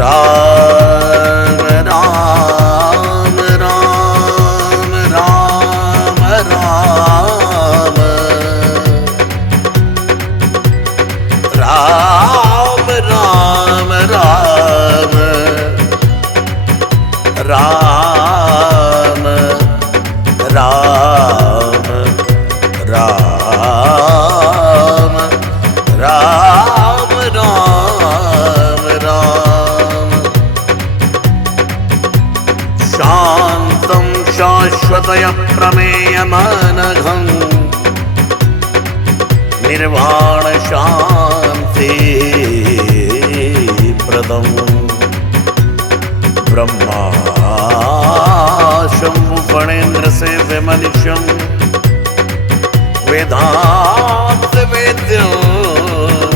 राम राम राम राम राम राम राम राम राम राम राम राम राम राम शांतं शाश्वतय प्रमेयमनघं निर्वाण शांति प्रदम् ब्रह्मा शंभु फणेन्द्र से विमनिशं वेदांत वेद्यो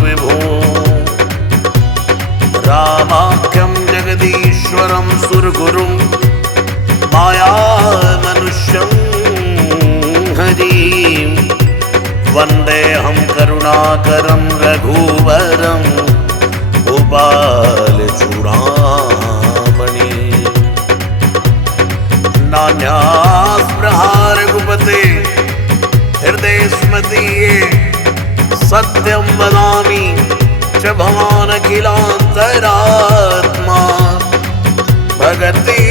विभो रामाख्यं जगदीश्वरं सुरगुरुं माया मनुष्यं हरिं वन्देऽहं करुणाकरं रघुवरं गोपालचूडामणि नान्यास्पृहा रघुपते हृदय स्मदीये सत्यं वदामि च भवान् अखिलान्तरात्मा भगति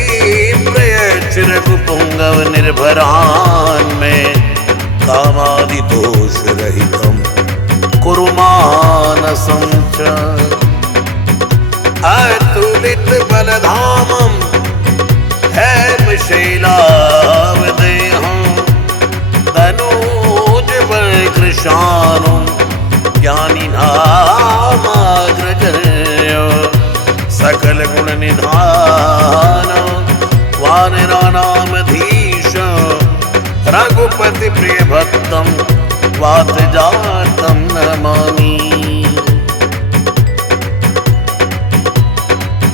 प्रयच्छ रघुपुंगव निर्भरान् मे कामादिदोष रहितं कुरु मानसं च अतुलित बलधामं हैमशैलावदेहं तनूजबलकृशानुं ज्ञानिनामाग्रगण्यो सकलगुणनिधानं वानराणामधीश रघुपति प्रियभक्तं वातजातं नमामि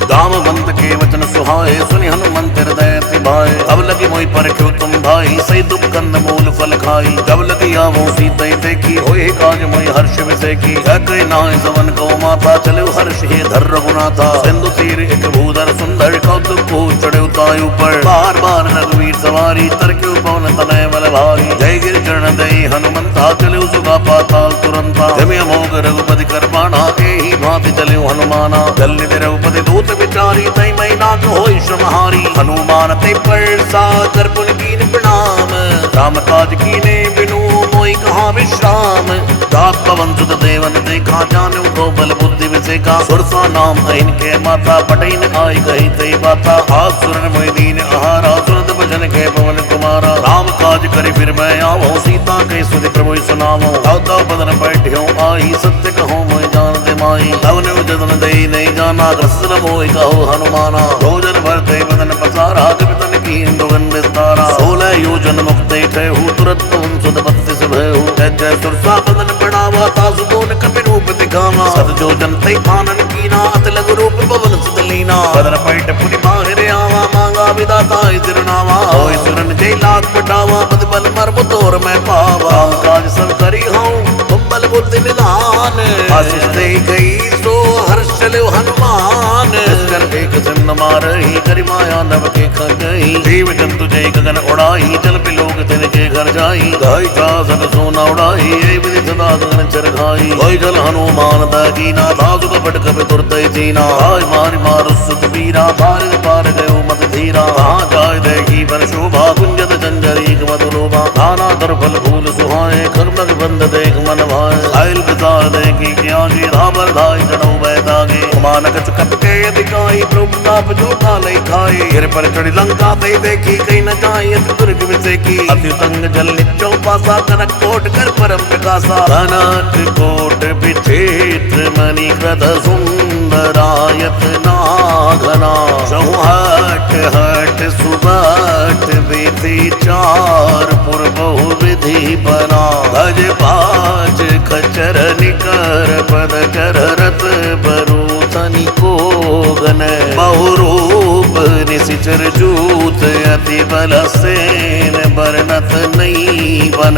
दामवंत के वचन सुहाए सुनि हनुमंत हृदय तिभाए अब लगी मोहि परख्यो तुम भाई सही दुख कंद मूल फल खाई जब लगी आवो सीता देखी होए काज मोहि हर्ष विषय की कह नाय सवन को माता चले हर्ष हे धर रघुनाथा सिंधु तीर एक भूधर सुंदर कौतुक को चढ़े उताय ऊपर बार बार रघुवीर सवारी तरक्यो पवन तनय बल भारी जय गिर चरण दई हनुमंता चले सुगा पाताल तुरंता जमे मोग रघुपति करबाना एही भांति चले हनुमाना जल्दी रघुपति दूत विचारी तई मई नाथ होई श्रमहारी हनुमान ते पर सागर पुन कीन प्रणाम राम काज कीने बिनु मोई कहाँ विश्राम दात पवन सुत देवन देखा जानु को बल बुद्धि विसेका सुरसा नाम अहिन के माता पटैन आई कही तई बाता आज सुरन मोहि दीन आहारा सुरत भजन के पवन कुमारा राम काज करे फिर मैं आवो सीता के सुधि प्रभु सुनावो दाता बदन बैठ्यो आई सत्य कहो मोहि जान दे माई तवन जतन दई नहीं जाना रसल मोहि कहो हनुमाना भोजन भरते बदन पसारा जबितन की दुगन विस्तारा 16 योजन मुक्ते ठहु तुरंत पवन सुत बत्तीस भयहु जय सुरसा बदन बढ़ावा तासु दोन कपि रूप दिखावा सत जोजन तई आनन कीना अत लघु रूप पवन सुत लीना बदन पैठ पुनि बाहर आवा मांगा विदाता तिरुनावा होय सुरन जय लाख पटावा बद बल मर्म तोर मैं पावा काम काज सब करी हूं तुम बल बुद्धि निधान आशीष दे गई सो हर्ष चलो हनुमान एक सिंह मारही करि माया नभ के खर गई जीव जंतु जय गगन उड़ाई चल पिलोक तिनके घर जाई गाय सन सोना उड़ाई ए विधि सदा गगन चर खाई कोई जल हनुमान दीना दासु कपट कपि तुरतै जीना आय मारि मारु सुत वीरा भारत पार गयो मत धीरा कहाँ जाय देखी वन शोभा कुंजत जंजरी मधुलोभा नाना दर फल फूल सुहाए खरमग बंद देख मन भाए साइल विसार देखी क्या जी धाबर धाय जड़ो बैदागे मानक चुकत के दिखाई प्रभुताप जोता लई खाई गिर पर चढ़ी लंका ते देखी कहीं न जाई अति दुर्ग विसेकी अति तंग जल निचो पासा कनक कोट कर परम प्रकाशा कनक कोट विचित्र मणि कृत सुंदरायत नाघना चौहट हट सुबट विधि चार पुर बहु विधि बना गज बाज खचर निकर पद चर रत बरू को गन बहुरूप निशिचर जूत अति बल सेन बरनत नहीं बन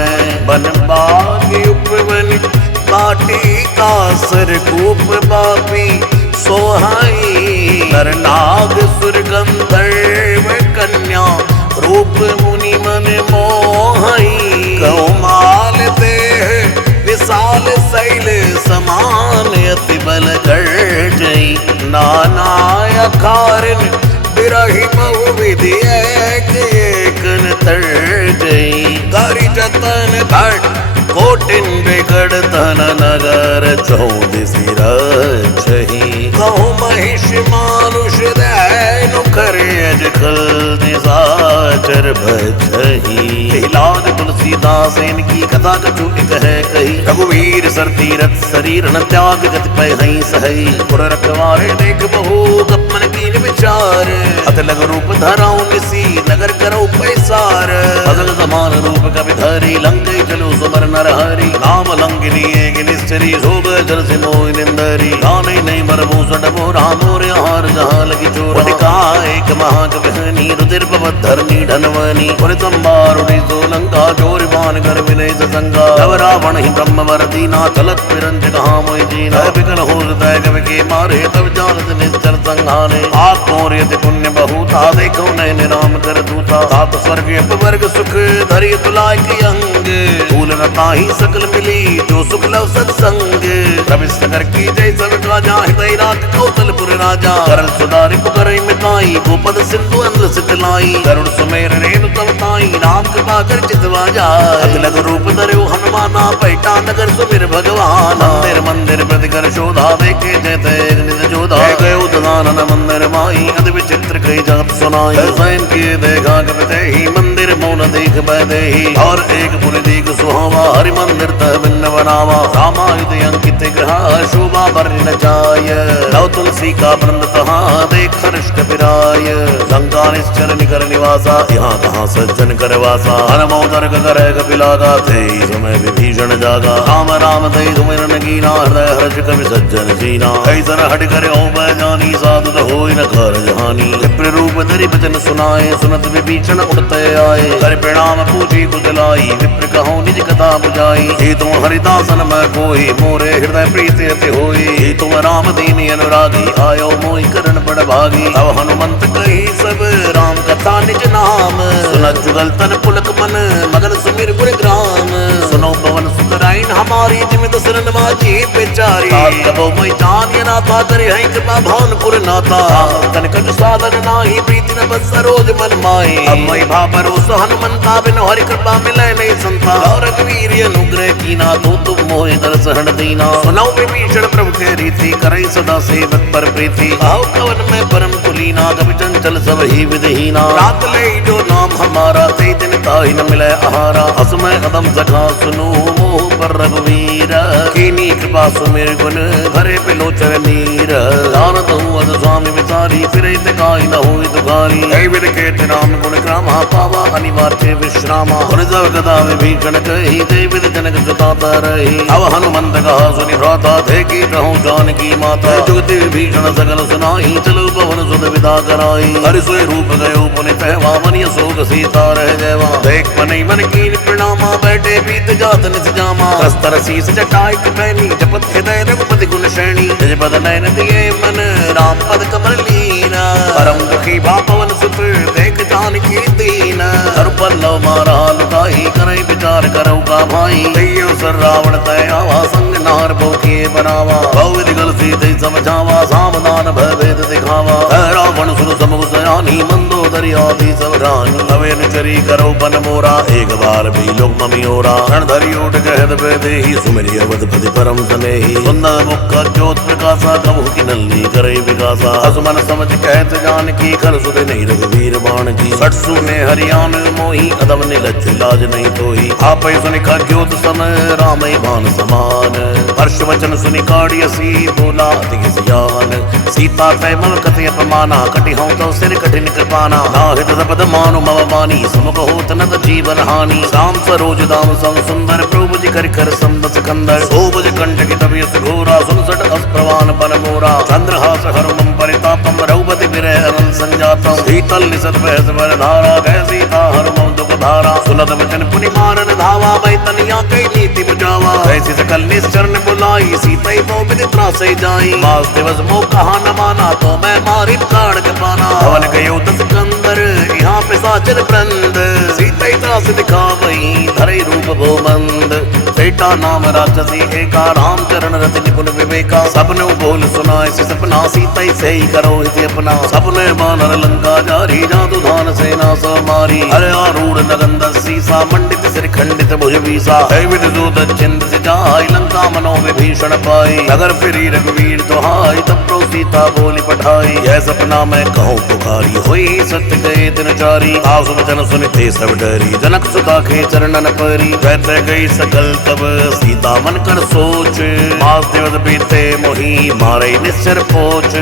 बन बाग उपवन पाटी का सर कूप बापी सोहाई नर नाग सुर गंधर्व कन्या रूप मुनि मन मोहई कौमाल देह विशाल शैल समान अति बल गर्जई नाना कारण बिरही बहु विधि एकन तर गई करि जतन घट कोटिन बिगड़ तन नगर 14 रही कहूँ महिष मानुष दैनु करे अजकल निशाचर बचही लाज तुलसीदास इनकी कथा कछु एक है कही रघुवीर सर तीरथ शरीर न त्याग गति पै हई सहई पुर रखवारे देख बहु कपन कीन विचार अत लग रूप धराऊ निसी नगर करो पैसार अगल समान रूप कवि धरी लंकई चलो सुमर नर हरि नाम लंकिनी एक निश्चरी सोग जल से मोह निंदरी गाने नहीं मरभूषण मोरा मोर हार जहाँ लगी चोर एक महाकवहनी रुधिर पवत धरनी धनवनी पुर संबारुणी सोलंका चोर बान कर विनय संगा जब रावण ही ब्रह्म वरदी ना चलत पिरंज कहाँ मोहि जीना विकल हो हृदय कवि के मारे तब जानत निश्चर संघाने आप मोर्यति पुण्य बहुता देखो नयन राम कर दूता सात स्वर्ग अपवर्ग सुख धरि तुलाय की अंग फूल नताही सकल मिली जो सुख लव सत्संग प्रविष्ट कर की जय सब काजा हृदय राज कौशलपुर राजा करल सुधारि पुकरई मिताई गोपद सिंधु अंध सितलाई गरुड़ सुमेर रेणु तवताई राम कृपा कर चितवा जाय अतिलग रूप धर्यो हनुमाना पैठा नगर सुमिर भगवान मंदिर मंदिर प्रतिकर शोधा देखे जयते निज जोधा गयो ददानन मंदिर माई अति विचित्र कई जगत सुनाई सैन किए देखा कविते ही मंदिर मौन देख बैदे ही और एक पुर देख सुहावा हरि मंदिर तह भिन्न बनावा रामायुध अंकित ग्रह शोभा बरन जाय नव तुलसी का वृंद तहा देख हर्ष कपिराय लंका निश्चर निकर निवासा यहाँ कहाँ सज्जन कर वासा हनुमोदर कर कपिलागा थे समय विभीषण जागा राम राम थे सुमिरन कीना हृदय हर्ष कवि सज्जन जीना ऐसन हट कर ओ जानी साधु होई न कर जहानी विप्र रूप धरि वचन सुनाए सुनत विभीषण उठते आए कर प्रणाम पूजी कुशलाई विप्र कहो निज कथा बुझाई हे तुम हरिदासन मैं कोई मोरे हृदय प्रीति अति होई हे तुम राम दीन अनुरागी आयो मोहि करण बड़ भागी अब हनुमंत कही सब राम कथा निज नाम सुनत जुगल तन पुलक मन मगन सुमिर गुण ग्राम सुनो पवन सुतराइन हमारी जिमित शरण माजी बेचारी कबो मैं जान ये नाता करे है कृपा भावनपुर नाता तन कछ साधन नाही प्रीति न बस सरोज मन माई अब मैं भा भरोसा हनुमंता बिन हरि कृपा मिले नहीं संता और रघुवीर अनुग्रह कीना तो तुम मोहि दर्शन दीना सुनाओ विभीषण प्रभु के रीति करई सदा सेवक पर प्रीति आओ कवन में परम कुलीना कवि चंचल सब ही विधहीना रात ले जो नाम हमारा ते दिन ताहि न मिले आहारा असमय कदम सखा सुनो मोह पर रघुवीर कीनी कृपा सुमिर गुण भरे पिलोचर नीर जानत हूँ अद स्वामी विचारी फिरे तिकाई न हुई दुखारी ऐ विद केत राम गुण ग्रामा पावा अनिवार्य विश्रामा गुण जब गदा विभीषण कही देविद जनक सुता रही अब हनुमंत कहा सुनि भ्राता थे की कहूँ जानकी माता जुगति विभीषण सकल सुनाई चलो पवन सुध विदा कराई हरि सोई रूप गयो पुनि पहवा मनिय सोग सीता रह जयवा देख पनई मन कीन प्रणामा बैठे बीत जात निज जामा अस्तर शीस जटाई पहनी जपत हृदय रघुपति गुण श्रेणी निज पद नयन दिए मन राम पद कमल लीना परम दुखी बा पवन सुत देख जानकी दीन हर पल्लव मारा लुकाई करई विचार करो का भाई दैयो सर रावण तयावा संग नार भोकिए बनावा बहु दिगल सीधे समझावा सावधान भयभेद दिखावा रावण सुन समुख सयानी मंदोदरी आदि सब रानी नवे अनुचरी करो बन मोरा एक बार भी लोक ममी ओरा रणधरी उठ कहत बेदे ही सुमिरि अवधपति परम सनेही सुंदर मुख ज्योत प्रकाशा कबहु की नल्ली करे विकासा असमन समझ कहत जानकी कर सुध नहीं रघुवीर बाण की सटसु ने हरियाण मोही अदब निलज्ज लाज नहीं तोही आपै सुनि ज्योत सम रामय भान समान हर्ष वचन सुनि काढ़ियसी बोला अधिक सियान सीता तय मम कथय अपमाना कटि हूँ तो सिर कठिन कृपाना नाहित पद मानु मम मानी समुख होत नद जीवन हानि राम सरोज दाम सम सुंदर प्रभु जी कर कर समदस कंदर सोबज कंठ की तबिय घोरा सुनसट अस्प्रवान बन मोरा चंद्रहास हरुमम परितापम रघुपति विरह अनल संजातम शीतल निसत बहस वर धारा कह सीता हरुमम दुख धारा सुनत वचन पुनि मारन धावा मैं तनिया कई नीति बुझावा ऐसी सकल निश्चरण बुलाई सीतई मोह विदित्रा से जाई मास दिवस मोह कहा न माना तो मैं मारी निशाचर वृंद सीता त्रास दिखावई धरे रूप भोमंद बेटा नाम राक्षसी एका राम चरण रति निपुण विवेका सबने बोल सुनाए से सपना सीता से ही करो इसे अपना सपने बानर लंका जारी जादू धान सेना समारी हरे आरूढ़ नगंद सीसा मंडित सिर खंडित भुज बीसा है विदूत चिंत से जाय लंका मनो विभीषण पाई नगर फिरी रघुवीर दुहाई तब प्रो सीता बोली पठाई यह सपना मैं कहूँ पुकारी हुई सत्य गए दिन चारी आसु वचन सुनिते सब डरी जनक सुता के चरणन परी कहते गई सकल तब सीता मन कर सोच मास दिवस बीते मोही मारे निश्चर पोच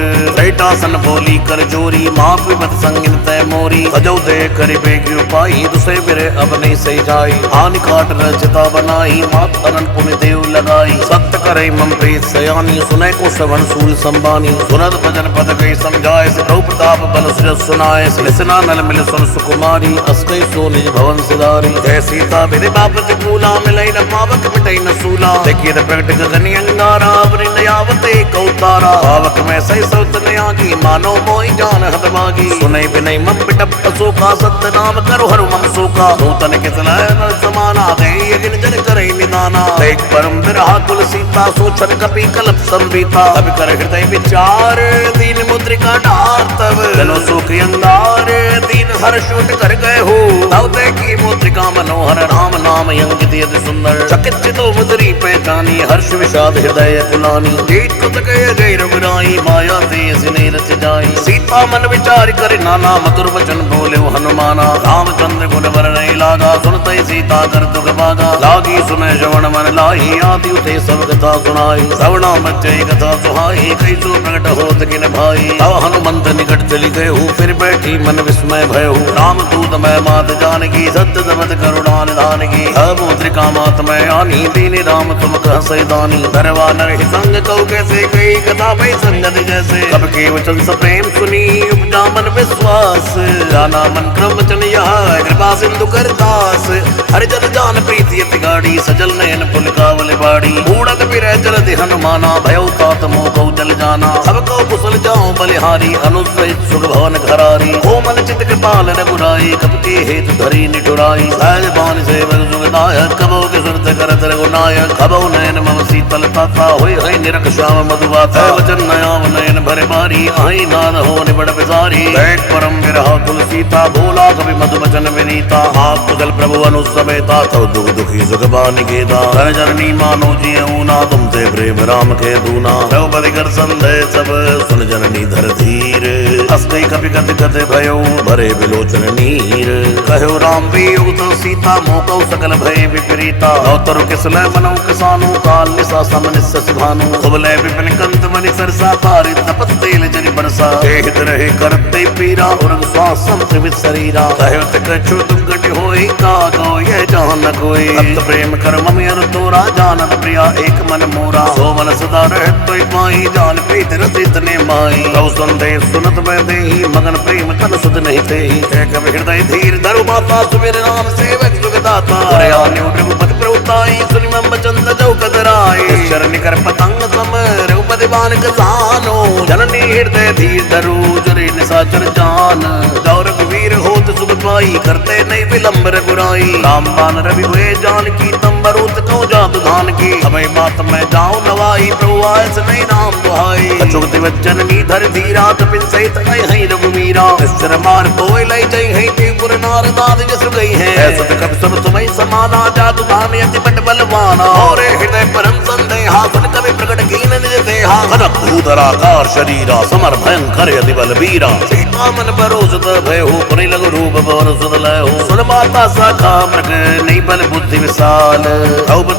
सन बोली कर जोरी माप विपत संगिन तय मोरी अजो दे करिबे की उपाई दुसे बिरे अब नहीं सही जाई हानि काट रचिता बनाई मात अनन पुण्य देव लगाई सत्य करे मम प्रीत सयानी सुने को श्रवण सूल संबानी सुनद भजन पद गई समझाए से प्रभु प्रताप बल सुजस सुनाए लिसना नल मिल सुन सुकुमारी अस्कई सो निज भवन सिधारी जय सीता विधि बापत कूला मिलई न पावक मिटई न सूला देखिए द प्रगट गगनी अंगारा अपनी नयावते कौतारा पावक में सही सौत नया की मानो मोई जान हत मागी सुनई बिनई मम बिटप अशोका सत्य नाम करो हरु मम शोका नूतन किसलय न समाना दे यगिन जन करई निदाना देख परम विरहा कुल सीता सोचन कपि कल्प संबीता अब कर हृदय विचार दीन मुद्रिका डार तब जनो सुख अंगार दीन हर्ष उठ कर गए हो तब देखी मुद्रिका मनोहर राम नाम अंकित यति सुंदर चकित चितो मुद्री पहचानी हर्ष विषाद हृदय कुलानी जेठ कुत गए गई रघुराई माया दे सिने रच जाई सीता मन विचार कर नाना मधुर वचन बोले हनुमाना रामचंद्र गुण वर नहीं लागा सुनते सीता कर दुख भागा लागी सुने श्रवण मन लाही आदि उते सब कथा सुनाई श्रवणा बच्चे कथा सुहाई कई सो प्रकट होत किन भाई तब हनुमंत निकट चली गए हूँ फिर बैठी मन विस्मय भय हूँ राम दूत मैं मात जानकी सत्य समत करुणा निधान की अब मुद्रिका मात मैं आनी दीनी राम तुम कह सैदानी दरवा नर ही संग कौ कैसे कई कथा भई संगत जैसे कब के वचन प्रेम सुनी उपजा मन विश्वास जाना मन क्रम वचन यह कृपा सिंधु कर दास हरिजन जान प्रीति अति गाड़ी सजल नयन पुल कावल बाड़ी बूढ़त बिरह जलधि हनुमाना भयो तात मोह कौ जल जाना सब कौ कुशल जाऊं बलिहारी अनुसहित सुख भवन घरारी कोमल चित कृपाल रघुराई कब के हेतु धरी निठुराई सहज बान से सुखदायक कबो के सुरत करत रघुनायक कबो नयन मम शीतल ताता होय है निरख श्याम मधुवाता वचन नयाव नयन भरे बारी आई नाद हो निबड़ बिसारी बैठ परम विरह कुल सीता बोला कवि मधु वचन विनीता आप कुशल प्रभु अनुसमेता तो दुख दुखी सुख बानिकेता धन जननी मानो जियऊ ना तुमते प्रेम राम के दूना द्रौपदी कर संदेह सब सुन जननी धर धीर अस गई कपि कति कति भयो भरे विलोचन नीर कहो राम वियोग तो सीता मोकौ सकल भय विपरीता नौतर किसलय मनौ किसानु काल निशा सम निस्स भानु कुबलय विपिन कंत मणि सरसा तारि तपत तेल जरि बरसा देहित रहे करते पीरा उर्ग स्वासम त्रिवित शरीरा कहो तक छु तुम गति होई का गो ये जान न कोई भक्त प्रेम कर मम अनु तोरा जानत प्रिया एक मन मोरा सो मन सदा रहत तोय पाई जान प्रीत रसित ने माई कौ संदेश सुनत मैं देही मगन प्रेम तन सुध नहीं तेही एक हृदय धीर धरु माता सुमेर नाम सेवक सुखदाता अरे आने रघुपति प्रभुताई सुनि मम वचन तजौ कदराई शरण कर पतंग सम रघुपति बान कसानो जननी हृदय धीर धरु जरे निशाचर जान दौ रघुवीर होत सुख पाई करते नहीं विलंब रघुराई राम बान रवि हुए जान की तंबरूत कौ जादू धान की हमें बात मैं जाऊं नवाई प्रभु आयस नहीं नाम दुहाई अचुकति वचन नी धर धीरा तपिन सहित आई है रघुवीरा निश्चर मार कोई लई जई है त्रिपुर नार नाद जस गई है ऐसा कब सब तुम्हें समाना जादू धान यति बट बलवाना और हृदय परम संदेहा सुन कवि प्रकट कीन निज देहा कनक भूधराकार शरीरा समर भयंकर यति बल वीरा सीता मन भरोसत भय हो पुनि लघु रूप भवन सुध लय हो सुन माता शाखा मृग नहीं बल बुद्धि विशाल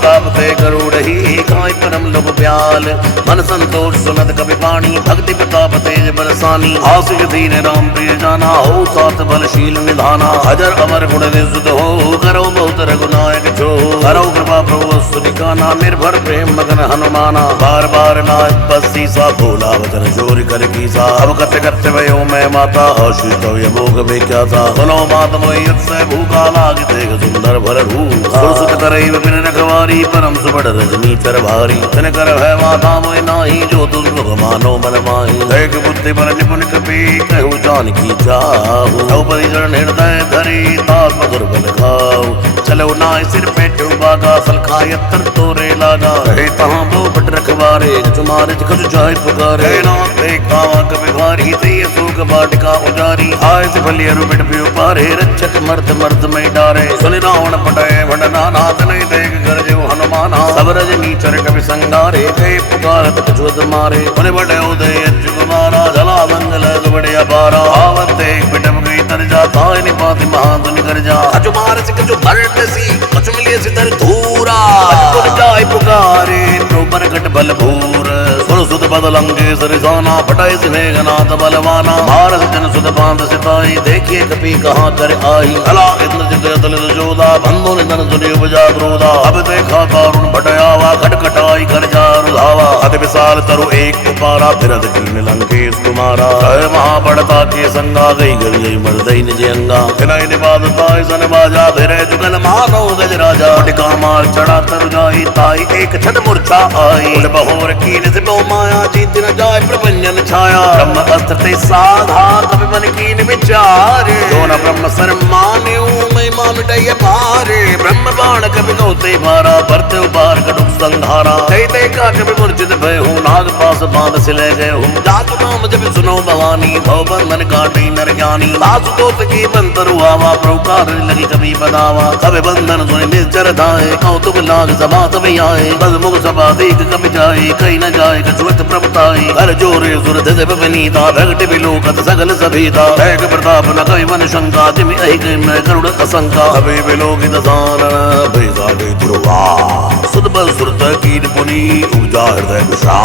तापते गरुड़ही काय परम लघु ब्याल मन संतोष सुनत कवि पाणी भक्ति प्रताप तेज बरसानी आसिक दीन राम प्रिय जाना हो सात बलशील निधाना अजर अमर गुण निजुत हो करो बहुत रघुनायक जो करो कृपा प्रभु सुनिकाना निर्भर प्रेम मगन हनुमाना बार बार नाथ बसी सा भोला वचन जोरी चोरी कर कीसा। अब करते करते भयो मैं माता आशीष तो ये भोग में क्या था। सुनो बात मोई से भूखा लाग देख सुंदर भर रूप सुत करई बिन रखवारी परम सुबड़ रजनी चर भारी तन कर है माता मोई नाही जो तुम लोग मानो मन माही। एक बुद्धि पर निपुण कपी कहू जान की चाहू द्रौपदी चरण हृदय धरी ताप मधुर बल खाऊ। चलो ना सिर पे बागा सलखा यत्र तोरे लागा रहे तहाँ दो बट रखवारे तुम्हारे खज जाए पुकारे ना देखा कभी भारी थे सूख बाटिका उजारी आय से भलिया रुबिट भी उपारे रक्षक मर्द मर्द में डारे सुनि रावण पटाए भटना नाथ नहीं देख कर जो हनुमाना सब रजनी चर कवि संगारे कई पुकारत कछुत मारे उन्हें बड़े उदय कुमारा जला मंगल बढ़िया बारा आवत देख बिटम गई तर जाता निपाति महाधुनि कर जा कछु मार से कछु भरत सी कछु मिलिए सिधर धूरा कछु जाय पुकारे प्रकट बल भूर सुर सुत बदलंगे सरिसाना पटाई सिंहनाथ बलवाना भारत जन सुत बांध सिताई देखिए कपि कहाँ कर आई अला इन्द्र जित अतल जोधा बंधु निधन सुनि उपजा क्रोधा अब देखा कारुण भटयावा खटखटाई कर जा रुधावा अति विशाल तरु एक पुकारा बिरद कीन लंकेश कुमारा जय महाबड़ता के संगा गई गल गई मर्दई निज अंगा खिलाई निबादता सन बाजा धीरे जुगल मानो गज राजा टिका मार चढ़ा तर जाई ताई एक छठ मूर्छा आई बहोर कीन से बहु माया जीत न जाए प्रपंचन छाया ब्रह्म अस्त्र ते साधा कभी मन कीन विचारे जो न ब्रह्म सर माने महिमा मिटाइए पारे ब्रह्म बाण कभी गौते मारा भरते उबार कटुक संघारा कई देखा कभी मूर्छित भय हूँ नाग पास बांध से ले गए हूँ जातु नाम जब सुनो भवानी भव बंधन काटे नर ज्ञानी वासुदोत की बंतर हुआ प्रकार लगी कभी बदावा कभी बंधन सुने निश्चर धाए कौतुक लाग सभा तभी आए बद मुख सभा देख कभी जाए कहीं न जाए कछुत प्रभुताई कर जोरे सुर देव विनीता भगट बिलोकत सगल सभीता एक प्रताप न कई मन शंका जिमि ऐक में करुण असंका अभी बिलोकित जानन भैसा गई ध्रुवा सुध बल सुरत कीन पुनी उपजा हृदय विषा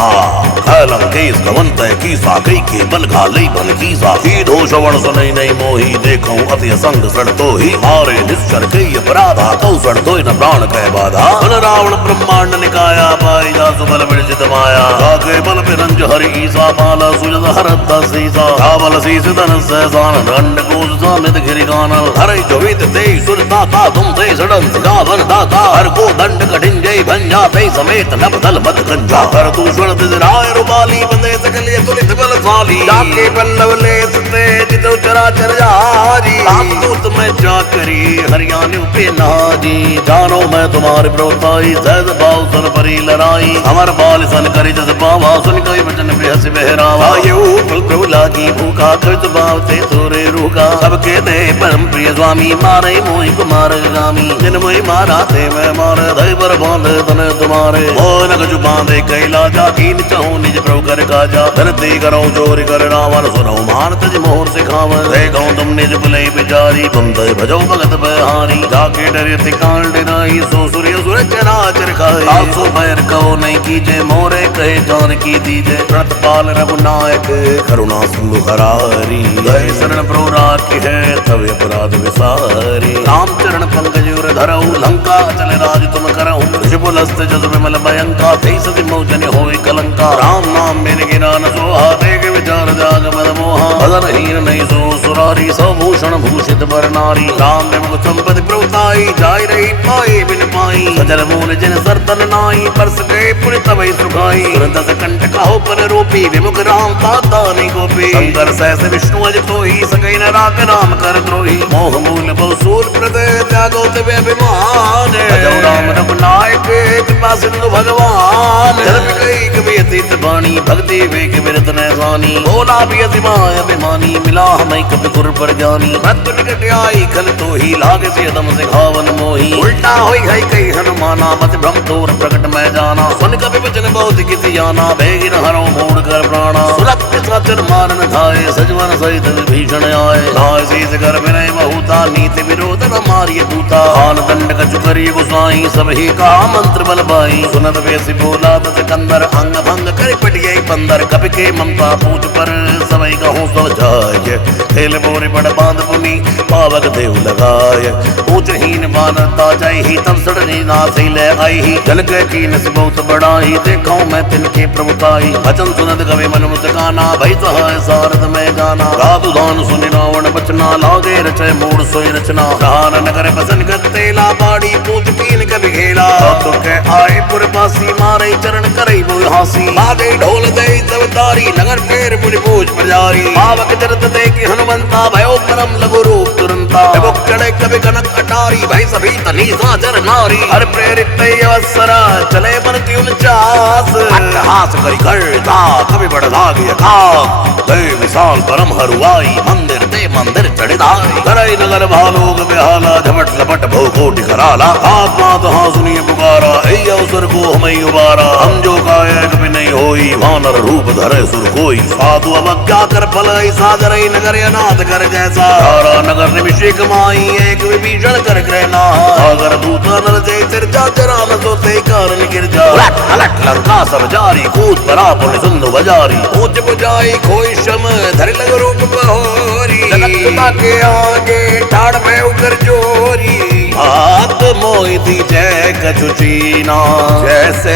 लंकेश कवंत की साकई के बल घालई बन की सा की दोषवण सुनई नहीं मोही देखो अति असंग सड़ तो ही मारे निश्चर कई अपराधा तो सड़ तो न प्राण कह बाधा बल रावण ब्रह्मांड निकाया पाई जा सुबल विरचित माया काके बल पिरंज हरि ईसा पाल सुजत हरत सीसा धावल शीस धन सहसान दंड कोश सामित गिरि गानल हरि जोवित ते सुर दाता तुम ते सडन सिगावन दाता हर को दंड कठिन जय भंजा ते समेत नभ दल मत गंजा कर तू सुन राय रूपाली बंदे सकलिय तुलित बल साली जाके पल्लव ले सते जितो चराचर जारी दूत में जा करी हरियाणा पे नाजी जानो मैं तुम्हारे प्रोताई जैद भाव सन परी लड़ाई अमर बाल सन करी जस पावा सुन कई वचन बेहस बहरावा ये फल प्रभु लागी भूखा कृत भाव ते तोरे रूखा सबके दे परम प्रिय स्वामी मारे मोहि कुमार गामी जिन मोहि मारा ते मैं मार दई पर बांध तन तुम्हारे मोन कछु बांधे कैला जा कीन चाहूं निज प्रभु कर काजा धनती करो चोरी कर रावण सुनो मान तज मोहर सिखावन देखो तुम निज बुलई बिचारी बंदे भजो भगत बहारी जाके डरे तिकाल डराई सो सूर्य सुर चराचर खाए आसो बैर कहो नहीं कीजे मोरे कहे जान की दीजे प्रतपाल रघुनायक करुणा सिंधु हरारी दय शरण प्रो राखी है तब अपराध विसारी राम चरण पंकज उर धरऊ लंका चले राज तुम करऊ ऋषिपुलस्त जस विमल भयंका थे सति मोचन होय कलंका राम नाम मेरे गिना न सोहा देख विचार जाग मद मोहा बदन हीन नहीं सो सुरारी सभूषण भूषित बर नारी राम में मुख संपत्ति प्रभुताई जाय रही पाए बिन पाई सजल मूल जिन सरतन नाई परस गए पुनि तवै सुखाई दस कंठ कहो पर रूपी विमुख राम पाता नहीं गोपी शंकर सहस विष्णु अज तोहि सकई न राख राम कर द्रोही मोह मूल बहुसूल प्रदय त्यागो तवे अभिमान भजौ राम रघुनायक कृपा सिंधु भगवान धर्म कई कवि अतीत बाणी भक्ति वेग विरत नैसानी बोला भी अतिमाय अभिमानी मिला हमें कभी गुर पर ज्ञानी मृत्यु निकट आई खल तो ही लागे से दम सिखावन मोही उल्टा होई है कई हनुमाना मत भ्रम तोर प्रकट में जाना सुन कभी वचन बहुत किसी जाना बेगिन हरो मोड़ कर प्राणा सुलभ सच अक्षर मारन धाये सजवन सहित विभीषण आए नाय शीस कर विनय बहुता नीति विरोध न मारिय दूता आन दंड कछु करिय गुसाई सब ही का मंत्र बल बाई सुनत बेसी बोला दस कंदर अंग भंग कर पटिय बंदर कपि के ममता पूज पर सबई कहूँ सब जाय खेल बोरे बड़ बांध पुनी पावक देव लगाय ऊंचहीन बानरता जाय ही तब सड़नी नासी ले आई ही जल के कीन से बहुत बड़ाई देखो मैं तिनके प्रभुताई वचन सुनत कवि मन मुस्काना भई सहाय सारद में जाना राधु दान सुनि रावण बचना लागे रचय मूड सोई रचना जहान नगर बसन करते ला बाड़ी पूज कीन कवि घेला तो के आए पुरवासी मारे चरण करे वो हासी बागे ढोल दे सवतारी नगर फेर मुनि पूज प्रजारी पावक चरत देखि हनुमंता भयो परम लघु रूप तुरंता बुक चढ़े कवि कनक अटारी भई सभी तनी साजर नारी हर प्रेरित अवसरा चले मन की उनचास अट्टहास करी करता कवि बड़ लागे खाक दे विशाल परम हरुआई मंदिर दे मंदिर चढ़िदाई करई नगर भालोग बेहाला झमट लपट बहु कोटि कराला आत्मा तहाँ सुनिए पुकारा ऐ अवसर को हमें उबारा हम जो काया कभी नहीं होई वानर रूप धरे सुर कोई साधु अवज्ञा कर फल सादर नगर अनाथ कर जैसा सारा नगर निमिषे कमाई एक विभीषण कर ग्रहना अगर दूता नर से सिरजा जरा न सोते कारण गिर जा अलट लंका सब जारी कूद परा पुण्य सुंदर बजारी ऊंच बुझाई खोई शम धर लग रूप बहोरी जनकता के आगे ठाड़ में उकर जोरी हाथ मोहि दी जय कछु चीना जैसे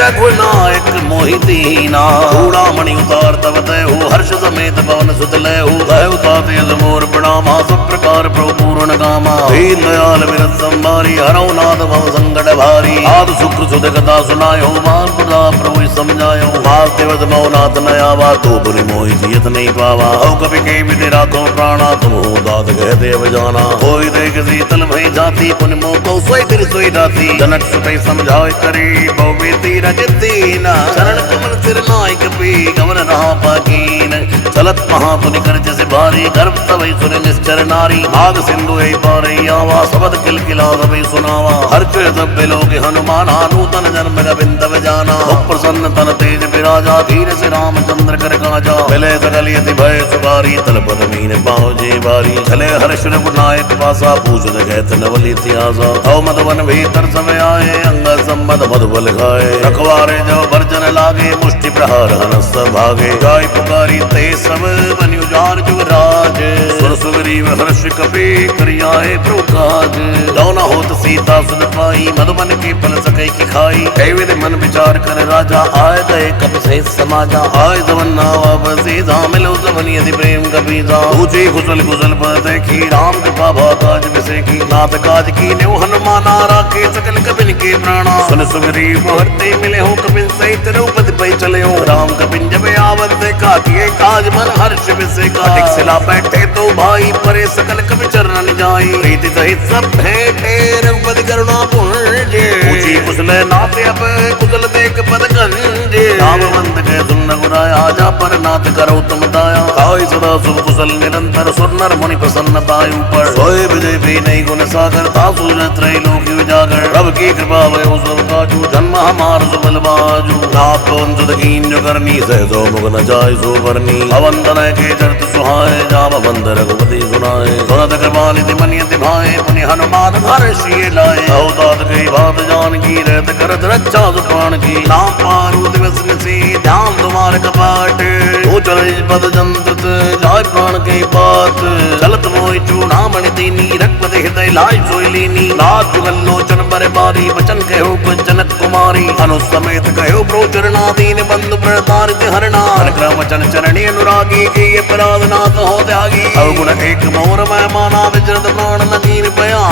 रघुनायक मोहि दीना चूड़ामणि उतार तब तय हर्ष समेत पवन सुत लय उताते मोर प्रणामा सब प्रकार प्रभु पूर्ण कामा दीन दयाल विरत संभारी हरौ नाथ भव संकट भारी आदि शुक्र सुध कथा सुनायो मान प्रदा प्रभु समझायो मास दिवस मौनाथ नयावा तो बुरी मोहि जियत नहीं पावा औ कभी के विधि राखो प्राणा तुम हो दात कहते अब जाना कोई दे किसी तल भई जाती पुन मोह को सोई दिल सोई राती जनक सुते समझाए करे बहु तीर जितीना चरण कमल सिर नायक पी गवन रहा पाकीन चलत महापुनि कर जैसे भारी गर्भ तवै सुन निश्चर नारी नाग सिंधु ए पारे आवा सबद किल किला तवै सुनावा हर के सब लोग हनुमान नूतन जन्म गोविंद जाना प्रसन्न तन तेज विराजा धीर से रामचंद्र कर काजा मिले सकल यति भय सुगारी तलपत मीन पाओ जे बारी चले हर्ष नायक पासा पूछत कहत नवल इतिहासा औ मधुवन भीतर समय आए अंग संबद मधुबल खाए रखवारे जो वर्जन लागे मुष्टि प्रहार हनस भागे गाय पुकारी ते सब बन उजार जुगराज सुर सुग्रीव हर्ष कपि करियाए प्रकाज दौना होत सीता सुन पाई मधुबन के फल सकै की खाई कई विधि मन विचार कर राजा आए गए कपि से समाजा आए जवन नावा बसे मिलो जवन यदि प्रेम कपीजा पूछे कुशल कुशल पर देखी राम कृपा भा काज विसे की नाथ काज की न्यू हनुमाना राखे सकल कपिन के प्राणा सुन सुग्रीव हरते मिले हो कपिन सहित रूपति पै चले हो राम कपिन जब आवत देखा किए काज मन हर्ष विसे का टिक सिला बैठे तो भाई परे सकल कपि चरण जाई प्रीति सहित सब भेंटे रघुपति करुणा पुण्य पूछी कुशल नाथ अब कुशल देख पद गंजे राम बंद के सुन गुराया जा पर नाथ करो तुम दाया खाई सदा शुभ कुशल निरंतर सुनर मुनि प्रसन्नता ऊपर सोए विजय भी नहीं गुण सागर तासु त्रय लोक उजागर रब की कृपा भयो सब काजू जन्म हमार सुबल बाजू नाथ सुध कीन जो करनी सहजो मुख न जाय सो बरनी अवंदन के चरत सुहाए जाम बंद रघुपति सुनाए सुनत कृपानिधि मनियति भाए पुनि हनुमान हर्षिए लाए अवतार गई बात जान की रहत करत रक्षा सुप्राण की नाम पारू दिवस निसी ध्यान तुम्हारे कपाट हो चले पद जंतुत जाय प्राण के बात चलत मोहि चूड़ामणि दीनी रघुपति हृदय लाय सोई लीनी लाज जुगल लोचन बर बारी वचन कहो जनक कुमारी अनुज समेत कहो प्रोचरणादीन बंधु प्रतारित हरणा क्रम वचन चरणी अनुरागी के अपराध नाथ हो त्यागी अवगुण एक मोर मैं माना विचरत प्राण नदीन पया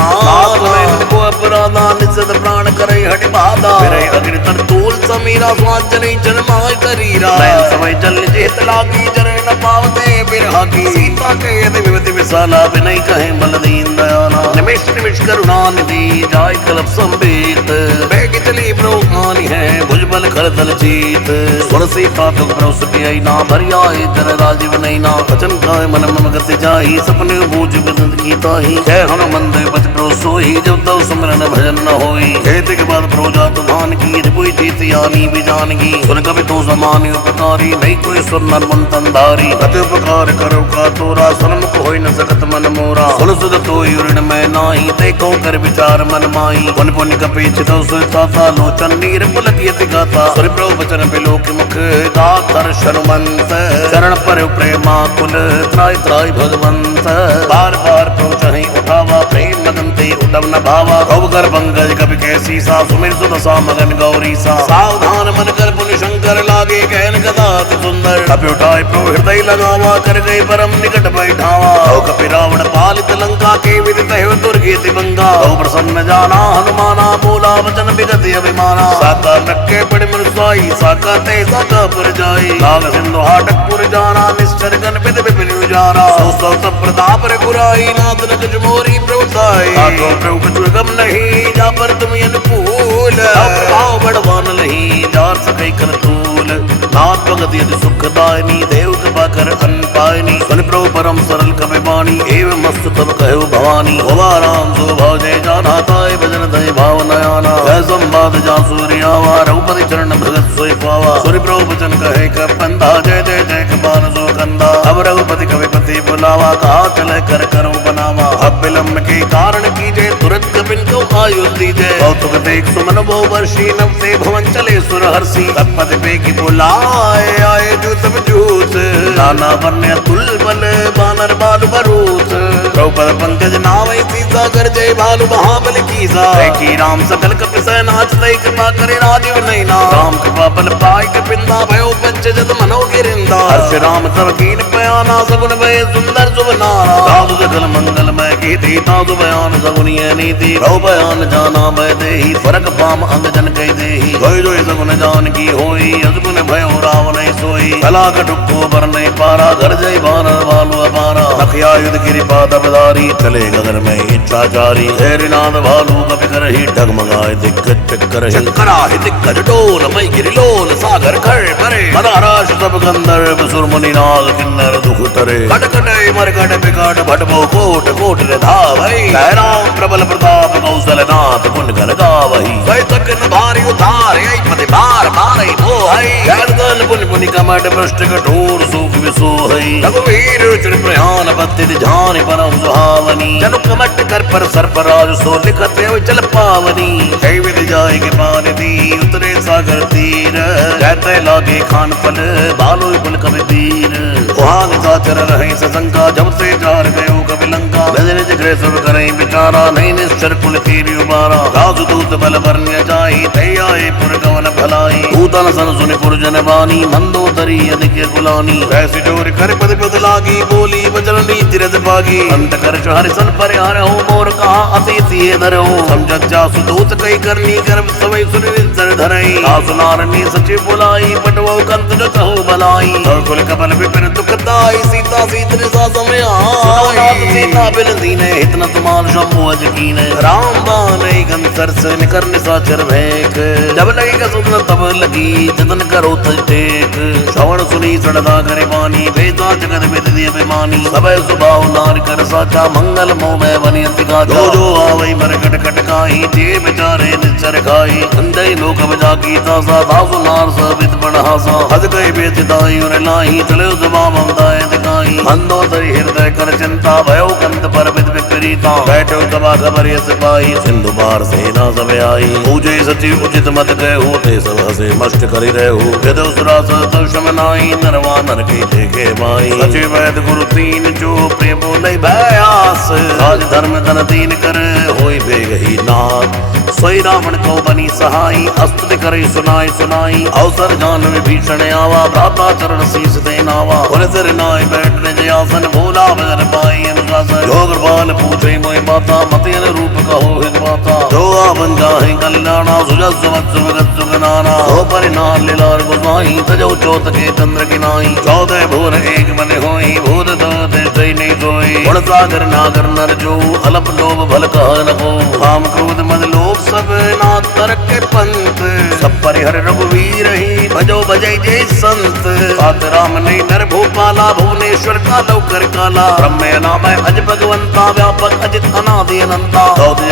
को अपराधा निश्चित प्राण करे हट बाधा फिरे अग्नि तर तूल समीरा स्वांजलि जन्माय शरीरा समय जल जेत लागी जरे न पावते बिरहा की सीता के यदि विविध विशाला विनय कहे बल दीन दयाला निमिष निमिष करुणा निधि जाय कल्प संबीत बेग चली प्रभु कहानी है भुजबल खड़दल जीत सुन सीता दुख प्रभु सखियाई ना भरिया जन राजीव नहीं ना वचन काय मन मगत जाई सपने बूझ बिंद की ताही कह हनुमंत बच प्रभु सोई जब तब सुमरन भजन न होई कहते के बाद प्रभु जा तुमान की कोई जीत यानी भी जानगी सुन कभी तो समान उपकारी नहीं कोई सुन नरमंतनधारी अति उपकार करो का तोरा सन्मुख होई न सकत मन मोरा सुन सुध तो ऋण में नाही देखो कर विचार मन माई पुन पुन कपीच तो सुता लोचन नीर पुलकियति गाता सुर प्रभु वचन बिलो के मुख गातर हनुमंत चरण पर प्रेमा कुल त्राय त्राय भगवंत बार बार प्रभु चाहि उठावा प्रेम मगन ते उठव न भावा कब कर पंकज कभी कैसी सा सुमिर सुत सा मगन गौरी सा सावधान मन कर पुण्य शंकर लागे कहन कथा अति सुंदर कपि उठाए प्रभु हृदय लगावा कर गए परम निकट बैठावा कपि रावण पालित लंका के विदित है दुर्गेति बंगा प्रसन्न जाना हनुमाना बोला वचन विगत अभिमाना साका नक्के पड़े मनुष्य साका ते साका पुर जाई नाग सिंधु हाटक पुर जाना निश्चर गण विद विपिन उजारा सौ सब प्रताप रघुराई नाथ न कुछ मोरी प्रभुताई आगो प्रभु कुछ गम नहीं जा पर तुम अनुकूल आओ बड़वान नहीं जार सकै कर तूल नाथ भगत यदि सुखदायनी देव कृपा कर अन्न पायनी सुन प्रभु परम सरल कवि वाणी एवं मस्त तब कहो भवानी भवा राम जो भाव जय जाना ताय भजन दय भाव नयाना जय संवाद जा सूर्यावा रघुपति चरण भगत सोई पावा सुन प्रभु वचन कहे कर बंदा जय जय जय कपान जो कंदा अब रघुपति कविपति बुलावा कहा चले कर करो बनावा अब विलम्ब के कारण कीजे तुरंत कपिन को आयु दीजे कौतुक देख सुमन बहु वर्षी नव से भवन चले सुर हर्षि तत्पति पे की बुलाए आए जो सब जूत नाना वन्य तुल बल बानर बालु बरूत द्रौपद पंकज नावै सीता कर जय भालु महाबल कीसा की राम सकल कपिसै नाच तै कृपा करे राजीव नैना राम कृपा बल पाई कपिंदा भयो पंच जत मनो गिरिंदा हर्ष राम सब कीन पयाना सगुन भय सुंदर शुभ नारा साधु सकल मंगल मय कीर्ति तादु बयान सगुनिय नीति रौ बयान जाना मैं देहि फरक पाम अंग जन कह देहि जोई जोई सगुन जान की होई अजगुन भयो रावण सोई कला कटुको बर नहीं पारा घर जय बानर भालु अपारा लखया युद्ध गिरि पाद बदारी चले गगन में इच्छा जारी नाद भालू कपि करहि डगमगाए दिग्गज चक्कर चक्करा ही दिग्गज डोल मई गिरिलोल सागर खड़े परे मदाराश सब गंधर्व सुर मुनि नाग किन्नर दुख तरे कटकटे मरकट बिकट भटबो कोट कोट रे धावई राम प्रबल प्रताप कौशल नाथ पुण्य कर गावही सैतकन भारी उधार आई पति बार मारई मोहई गर्दन पुण्य पुनि कमट पृष्ठ कठोर सूख विसोहई रघुवीर चर प्रयान बत्ति ध्यान परम सुहावनी जनु कमट कर पर सर्पराज सो लिखत हो चल पावनी कई विध जाए के पान दी उतरे सागर तीर कहते लागे खान फल बालो पुल कवि वीर वहां निशाचर रहे सशंका जब से जार गयो कवि लंका नजर जिगरे सब करे बिचारा नहीं निश्चर कुल तीर उबारा राजदूत बल वर्ण्य जाई ते आए पुर गवन भलाई भूतन सन सुनि पुरजन बानी मंदोदरी अधिक गुलानी वैसी जोर कर पद पद लागी बोली वचन नीति रज पागी अंत कर हरि सन पर हर हो मोर कहा अतिथि धरो समझ जासु दूत कई करनी गर्भ सवै सुनि निस्तर धरई आसुनारनी सचिव बुलाई पटवो कंत जो कहो बलाई कुल कपल विपिन दुखदाई सीता सीत निसा समय आई सीता बिन दीने इतना तुमान शंभु अज कीने राम बाने गंसर से निकर निसाचर भेक जब लगेगा सुन तब लगी जतन करो तज टेक श्रवण सुनी सड़दा करे बानी भेदा जगत विद दिए बेमानी सब सुभाव नार कर साचा मंगल मोह में बनिय सिखा जो जो आवई मरकट कटकाई जे बेचारे निचर खाई अंधे लोक बजा की तासा दासु नार सबित बढ़ासा हद गए बेचदाई और लाई चले जवाब दाय दिखाई मंदोदरी हृदय कर चिंता भयो कंत पर विद विपरीता बैठो सभा खबर ये सिपाही सिंधु पार सेना सब आई पूजे सचिव उचित मत गए होते सब हसे मस्त करी रहे हो यद उसरास तब शमनाई नरवा नर के देखे माई सचिव वैद गुरु तीन जो प्रेम बोले भयास आज धर्म धन दीन कर होई बेगही नाथ सोई रावण को बनी सहाई अस्तुति करे सुनाई सुनाई अवसर जान विभीषण आवा भ्राता चरण शीस दे नावा सिर नाय बैठने जयासन भोला भजन पाई अनुशासन योग बाल पूछे मोहि माता मति रूप कहो हित माता जो आवन जाहि कल्याणा सुजस सुमत सुभगत सुगनाना हो परिनाल लीलार गोसाई तजो चौथ के चंद्र किनाई 14 भुवन एक मन होई भूत दो जय नहीं सोई गुण सागर नागर नर जो अलप लोभ भल कह न को काम क्रोध मद लोभ सब नाथ संसार के पंत, सब परिहर रघुवीर ही भजो भजै जय संत। सात राम ने नर भूपाला, भुवनेश्वर का लौकर काला। ब्रह्म नाम अज भगवंता, व्यापक अजित अनादि अनंता।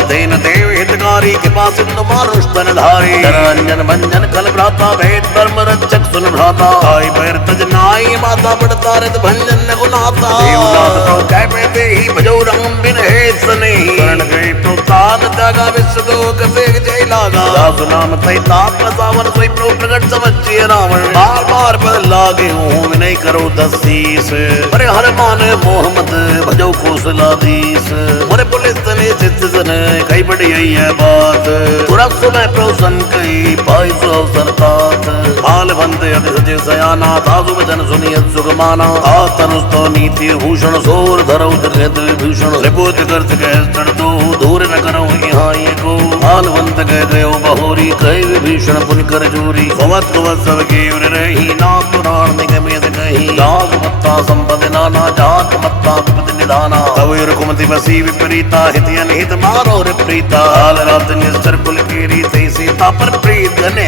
धेन देव हितकारी, कृपा सिंधु मानुष तन धारी। रंजन भंजन कल भ्राता, भेद धर्म रक्षक सुन भ्राता। आई पैर तज नाई, माता बढ़ता रत भंजन गुनाता। देवनाथ तो कै पैते ही, भजो राम बिन हे स्नेही। करण गए प्रोत्तान त्यागा, विश्व लोक से जय लागा। दास नाम तै ताप सावन, सोई प्रो प्रगट समझिए रावण। बार बार पद लागे हूँ, विनय करो दसीस। अरे हर मान मोहम्मद, भजो कौशलाधीश। मोरे पुलिस तने चित्त सने, कई बड़ी है बात। तुरंत सुबह प्रोसन कई, पाई सो अवसर तात। बाल बंदे अति सजे सयाना, साधु वचन सुनिय सुख माना। आतनुस्तो नीति भूषण, सोर धरो दृढ़ विभूषण। रिपोत करत कह चढ़ दो, दूर न करो यहाँ ये को। बाल बंद कह गयो बहोरी, कहे विभीषण पुन कर जोरी। भवत कुवत सब के उर रही, ना पुराण निगमे से कही। जाग मत्ता संपद नाना, जात मत्ता विपद निधाना। तब कुमति बसी विपरीता, हित अनहित मारो रे प्रीता। काल रात निश्चर कुल केरी, तै सीता पर प्रीत गने।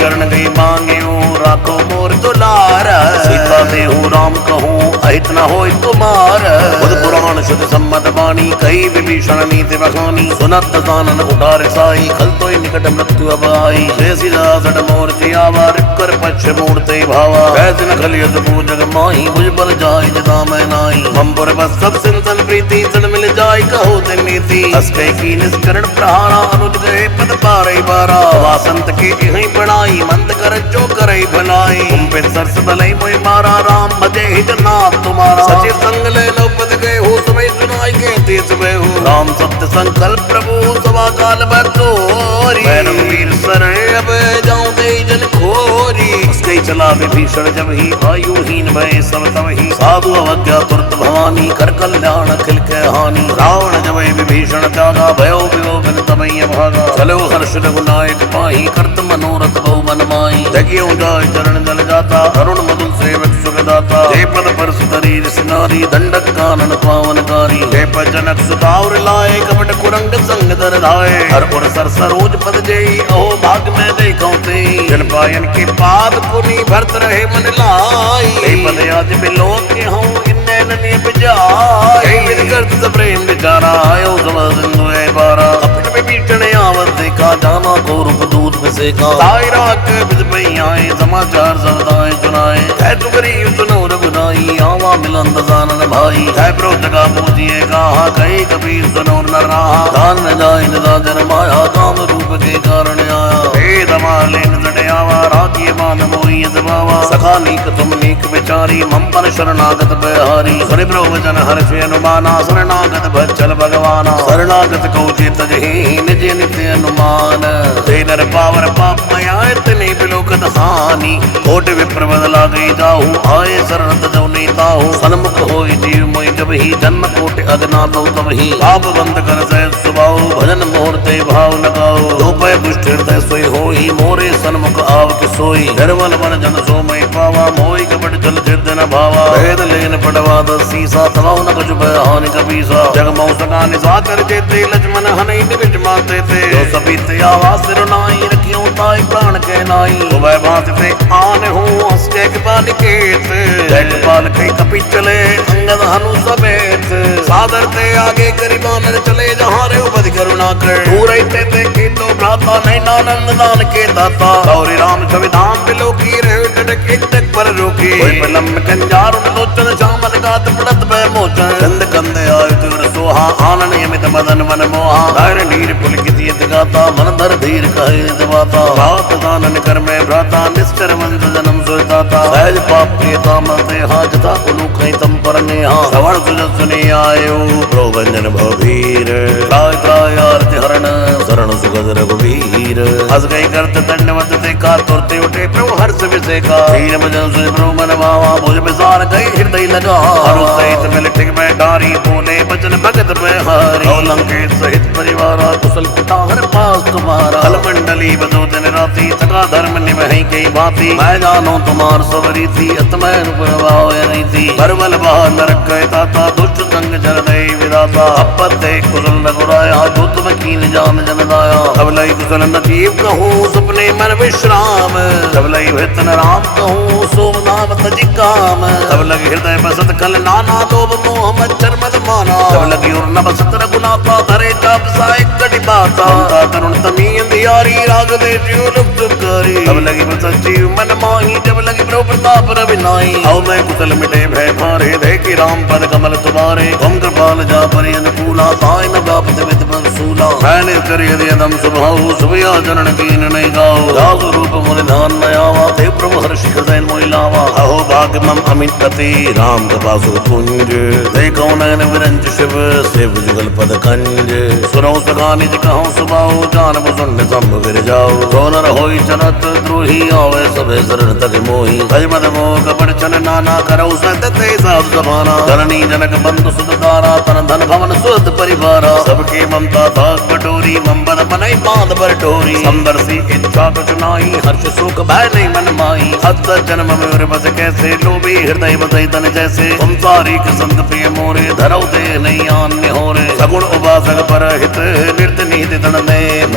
चरण गई मांगे राखो मोर दुलार। सीता देहु राम कहूँ, अहित न होय तुम्हार। बुध पुराण शुद्ध सम्मत बाणी, कई विभीषण नीति बखानी। सुनत दानन उठार साई, खल तोय निकट मृत्यु अब आई। जैसी दासठ मोर चियावा, रिक्कर पक्ष मूर्ते भावा। कैसे न खलियत पूजग माही, मुझ बल जाय जता मैं नाई। मंपुर बस सब सिंतन प्रीति, सन मिल जाय कहो ते नीति। हस कई की निष्करण प्रहारा, अनुज गए पद पारे बारा। वासंत के यहीं पढ़ाई, मंद कर जो करे भलाई। तुम पे सरस भलाई मोय मारा, राम भजे हित नाथ तुम्हारा। सचे संग ले लो पद गए हो, समय सुनाई के तेज वे हो। राम सत्य संकल्प प्रभु, सवा काल बतोरी। मैं रघुवीर शरण अब जाऊं दे जन खोरी। कई चला विभीषण जब ही, आयुहीन भय सब तब ही। साधु अवज्ञा तुरत भवानी, कर कल्याण अखिल के हानि। रावण जब विभीषण त्यागा, भयो विलोकन तबैय भागा। चलो हर्ष रघुनायक पाही, करत मनोरथ बहु मन माही। जगियो जाय चरण जल जाता, अरुण मधुर सेवक सुखदाता। जय पद पर सुतरी सिनारी, दंडक कानन पावनकारी। जय पद जनक सुतावर लाए, कपट कुरंग संग दर धाये। हर पुर सर सरोज पद जय, अहो भाग में देखो ते। जन पायन के पाद पुनि, भरत रहे मन लाई। जय पद आज बिलोक के हूँ, इन्ने नन्हे बिजाय। जय विद करत प्रेम विचारा, आयो समझ सिंधु है बारा। अपने विभीषण आवत देखा, जाना को रूप दूत बिसेका। ताई राख विद पई आए, समाचार सबदाए सुनाए। है टुकरी सुनो रघुनाई, आवा मिलन दसानन भाई। है प्रो जगा पूजिए कहा, कहे कबीर सुनो न रहा। दान न जाय न जन माया, काम रूप के कारण आया। भेद माले न जड़े आवा, राखिए मान मोहि बावा। सखा नीक तुम नीक विचारी, मम पर शरणागत बिहारी। सुनि प्रभु वचन हर्ष अनुमाना, शरणागत भज्जल भगवाना। शरणागत को चेत जहि, निज नित्य अनुमान। ते नर पावर पाप मया, इतने बिलोकत हानि। कोट विप्र बदला गई जाहू, आए शरण तजौ नीताहू। सन्मुख होय जीव मोहि जब ही, जन्म कोटि अज्ञात तब ही। पाप बंद कर सह सुभाऊ, भजन मोहते भाव लगाओ। जो पै दुष्ट हृदय सोई होई, मोरे सन्मुख आव कि सोई। निर्मल मन जन सो मई पावा, मोहि कपट जल जिद न भावा। भेद लेन पटवा दसीसा, तवाऊ न कुछ भय हानि कपीसा। जग मऊ सका निसाकर जेते, लक्ष्मण हनई निज माते ते। जो सभी ते आवा सिर नाई, रखियो ताई प्राण के नाई। वह बात ते आन हूँ, हस के कृपा निकेत। जय कृपाल कई कपि चले, अंगद हनु समेत। सादर ते आगे करी बानर चले, जहाँ रे उपधि करुणा कर। दूर ते के तो भ्राता, नहीं नानंद दान के दाता। गौरी राम छवि धाम बिलोकी, रहे टटक एक तक पर रोकी। कोई पलम कंजारुन लोचन, श्यामल गात पड़त भय मोचन। कंद कंद आयु तुर सोहा, आनन यमित मदन मन मोहा। धैर्य नीर पुलकित यत गाता, मन धर धीर कहे निजवाता। रात दानन कर में भ्राता, निश्चर वंश जन्म सोयताता। सहज पाप प्रियता मते हा, जथा कुलु कहीं तम पर नेहा। श्रवण सुजन सुनि आयो, प्रोभंजन भवभीर। त्राय त्राय आरति हरण, शरण सुगद रघुवीर। हस गई करत दंडवत देखा, तुरते उठे प्रभु हर्ष विसेका। दीन भजन सुनि प्रभु मन भावा, भुज विसार गई हृदय लगा। हरु सहित मिल टिक बैठारी, बोले बचन भगत बिहारी। लंकेश सहित परिवारा, कुशल कुटार पास तुम्हारा। कल मंडली बजो दिन राती, सका धर्म निभहि कई भांति। मैं जानो तुम्हार सब रीति, अतमय प्रभाव रीति। बरबल बहार नरक गए ताता, दुष्ट संग जर दई विदाता। अपते कुशल रघुराया, जो तुम कीन जान जन दाया। तब लई कुशल न जीव कहूँ सपने मन विश्राम, तब लई भृतन राम कहूँ सोम नाम तजी काम। तब लगी हृदय बसत कल नाना लोभ मोह मच्छर मद माना, तब लगी उर न बसत रघुनाथा धरे चाप साय कटी बाता। तरुण तमी अंधियारी राग दे जीव लुक चुपकारी, तब लगी बसत जीव मन माही जब लगी प्रभु प्रताप रविनाई। आओ मैं कुशल मिटे भय भारे देखी राम पद कमल तुम्हारे, तुम कृपाल जा परि अनुकूला ताय न व्यापत विद सूला। मैंने कर यदि अदम सुभाऊ सुभया चरण कीन नहीं गाओ, दासु रूप मुनि ध्यान न आवा देव प्रभु हर्ष हृदय मोहि लावा। अहो भाग्य मम अमित गति राम कृपासु कुंज, देखो नयन विरंच शिव शिव जुगल पद कंज। सुनो सखा निज कहूँ सुबाऊ जान मुसुन संभ गिर जाओ, सोनर होई चरत द्रोही आवे सबे शरण तक मोही। भज मद मोह कपट चन नाना करौ सतते साधु समाना, धरणी जनक बंधु सुत दारा तन धन भवन सुत परिवारा। सबके ममता भाग बटोरी मम बद बनई बांध पर टोरी, समदर्शी इच्छा कछु नाई हर्ष सुख भय नहीं मन माई। हत जन्म में बस कैसे लोभी हृदय बसई तन जैसे, तुम सारी संत प्रिय मोरे धरौ दे नहीं अन्य हो रे। सगुण उपासक पर हित नृत्य नीति तन नेम,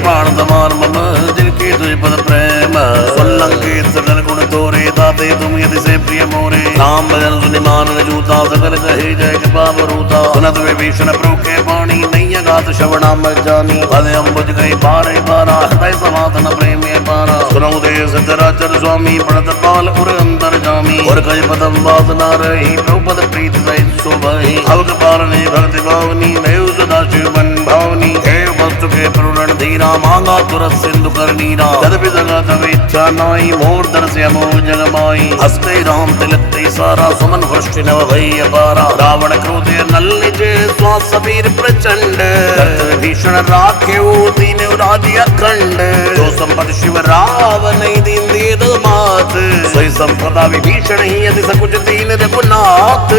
प्राण समान मम जिनके तुझ पद प्रेम। सुलंकित सकल गुण तोरे दाते तुम यदि से प्रिय मोरे, नाम भजन सुनि मानन जूता सकल कहे जय कृपा बरूता। सुनत विभीषण प्रभु के वाणी नहीं अगात श्रवणा मत जानी, पद अम्बुज गई बारे बारा हृदय समातन प्रेम पारा। सुनौ देश चराचर स्वामी पढ़त पाल उर अंतर जामी, और कज पदम वासना रही प्रभु पद प्रीत सहित शोभहि। अवक पालने भक्ति भावनी नयो सदा शिव मन भावनी, हे वस्तु के प्रणन धीरा मांगा तुरत सिंधु कर नीरा। यद्यपि जगत तब इच्छा नाई मोर दर्श मोह जग माई, हस्ते राम तिलकते सारा सुमन वृष्टि नव भई अपारा। रावण क्रोधे नल निज श्वास सबीर प्रचंड, भीषण राख्यो दीन राज्य अखंड। जो संपत शिव राव नहीं दीन दिए मात, सोई संपदा विभीषण ही यदि सकुच दीन रघुनाथ।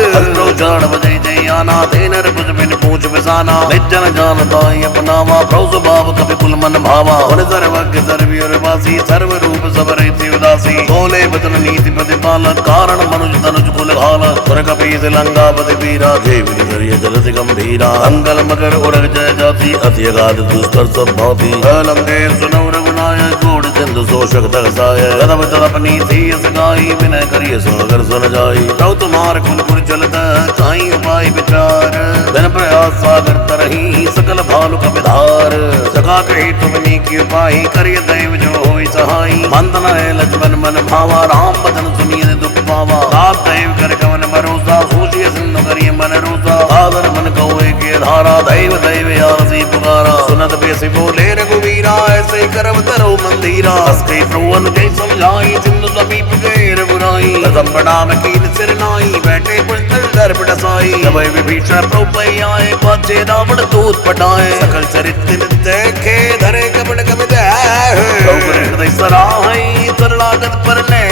जान बजय जय आना देन कुछ बिन पूछ बिसाना, निजन जानता अपनावा प्रभु स्वभाव कपि कुल मन भावा। सर्वज्ञ सर्ववीर वासी सर्व रूप सब रहित उदासी, बोले बचन नीति प्रतिपाल कारण मनुज तनुज कुल घाल। सुर कपीस लंकापति वीरा देवी करिय जलति गंभीरा, अंगल मकर उरग जय जाति अति अगाध दुष्कर सब भांति। लंकेश सुनौ रघुनायक कोट सिंधु शोषक दर्शाय, कदम तदप नीति यस गाई विनय करिय सागर सुन जाई। प्रभु तुम्हार कुल पुर चलत काई उपाय विचार, बिन प्रयास सागर तरही सकल भालु कपिधार। सका कही तुमनी की उपाय करिय दैव जो होई सहाई, मंदन है लक्ष्मण मन भावा राम बचन सुनिए दुख पावा। आप दैव कर कवन भरोसा सोचिए सिंधु करिए मन रोसा, साधन मन कौए के धारा दैव दैव आरसी पुकारा। सुनत बेसी बोले रघुवीरा ऐसे करम तरो मंदिरा, हस कई प्रभु अनुजय समझाई सिंधु समीप गए रघुराई। प्रथम प्रणाम कीन सिर नाई बैठे पुंतल दर पटसाई, जब विभीषण प्रभु आए पाछे रावण दूत पटाए। सकल चरित्र देखे धरे कपट कपि प्रभु हृदय सराहई सरलागत पर ने,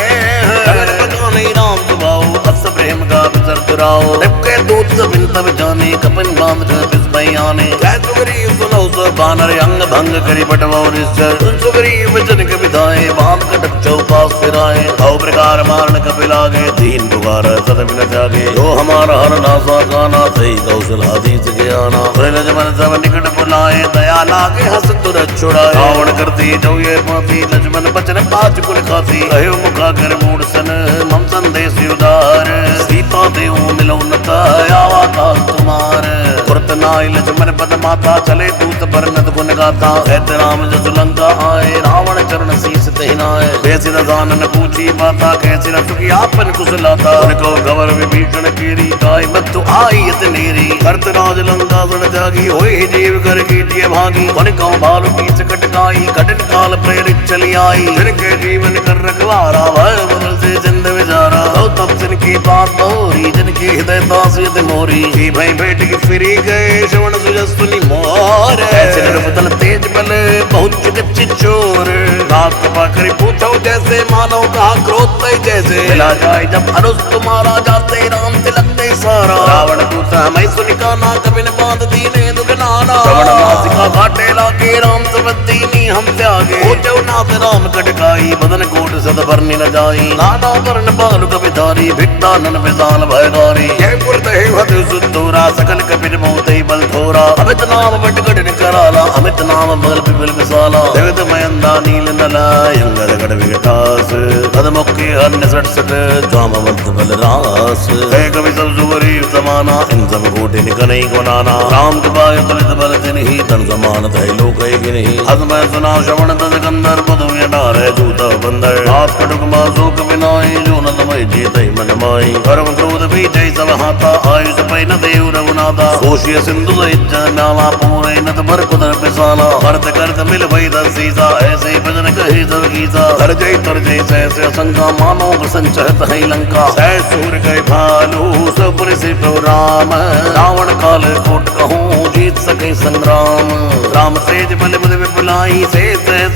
राम सुभाऊ अस प्रेम का विसर दुराओ। निपके दूत बिन तब जाने कपन बांध बिस्मय आने, जय सुग्रीव सुनो सो बानर अंग भंग करी बटवा निश्चर। सुग्रीव वचन कपि धाये बांध कटक चौपास फिराए। औ प्रकार मारण कपि लागे दीन पुकार सत बिन त्यागे। जो हमारा हर नासा गाना सही कौशलाधीश ज्ञाना, लक्ष्मण सब निकट बुलाए दया लागे हस तुरत छुड़ाए। रावण करती जो ये पाती लक्ष्मण बचन पाँच कुल खाती, कहो मुखा कर मूड सन मम संदेश उदार। सीता देव मिलो नत आवा काल तुम्हार, तुरत नाई लक्ष्मण पद माता चले दूत बरनत गुण गाता। कहते राम जस लंका आए रावण चरण शीस तहनाए। बेसी न जानन पूछी बाता कैसी न सुखी आपन कुशलाता। उनको गवर विभीषण केरी गाय मत्तु आई अतनेरी। करत राज लंका सण त्यागी होए जीव कर कीजिए भागी। उनको भालु कीच कटकाई कठिन काल प्रेरित चली आई। जिनके जीवन कर रखवारा भय बदल से जिंद विचारा। तब जिनकी बात बहुरी जिनकी हृदय दासियत मोरी। जी भाई बेट की फिरी गए श्रवण सुजस सुनी मोर। ऐसे निर्बदल तेज बल बहुत चिकित्सित चोर। रात कृपा करी पूछो जैसे मानो कहा क्रोध तय जैसे। मिला जाए जब अनुज तुम्हारा जाते राम तिलकते सारा। रावण पूछा मैं सुनिका ना कभी न बांध दीने दुगनाना। श्रवण नासिका घाटे लागे राम सब दीनी हम त्यागे। पूछो नाथ राम कटकाई बदन कोट सद भरनी न जाई। नाना वर्ण बालु कपि भिक्ता नन विशाल भयगारी। जयपुर दहे सुदूरा सकल कपिर मोते बल थोरा। जोरा अमित नाम बटगड़ कराला अमित नाम बगल पिपल विशाला जगत मयंदा नील नला यंगद गढ़ विघटास पदमुखे अन्य सट सट जाम मत बल रास है कवि सब जुवरी समाना इन सब कोटि निकनई गुनाना राम कृपाय तुलित बल तिन्हि तन समान तै लोक गिनहि अस मैं सुना श्रवण तद कंदर पदु यडार दूत बंदर हाथ कटुक मासुक बिनाई जो नतमय जीतै मन माई कर्म क्रोध बीजै सब हाथा आयुष पै न देव रघुनाथा कोशिय सिंधु सहित नाला पूरे नत भर कुदर पिसाला करत करत मिल भई दस सीसा ऐसे भजन कहे सब गीता कर जय तर जय सहस असंका मानो संचहत है लंका सह सूर गए भालू सपुर से राम रावण काल कोट कहूँ जीत सके संग्राम राम तेज बल बुध विपुलाई से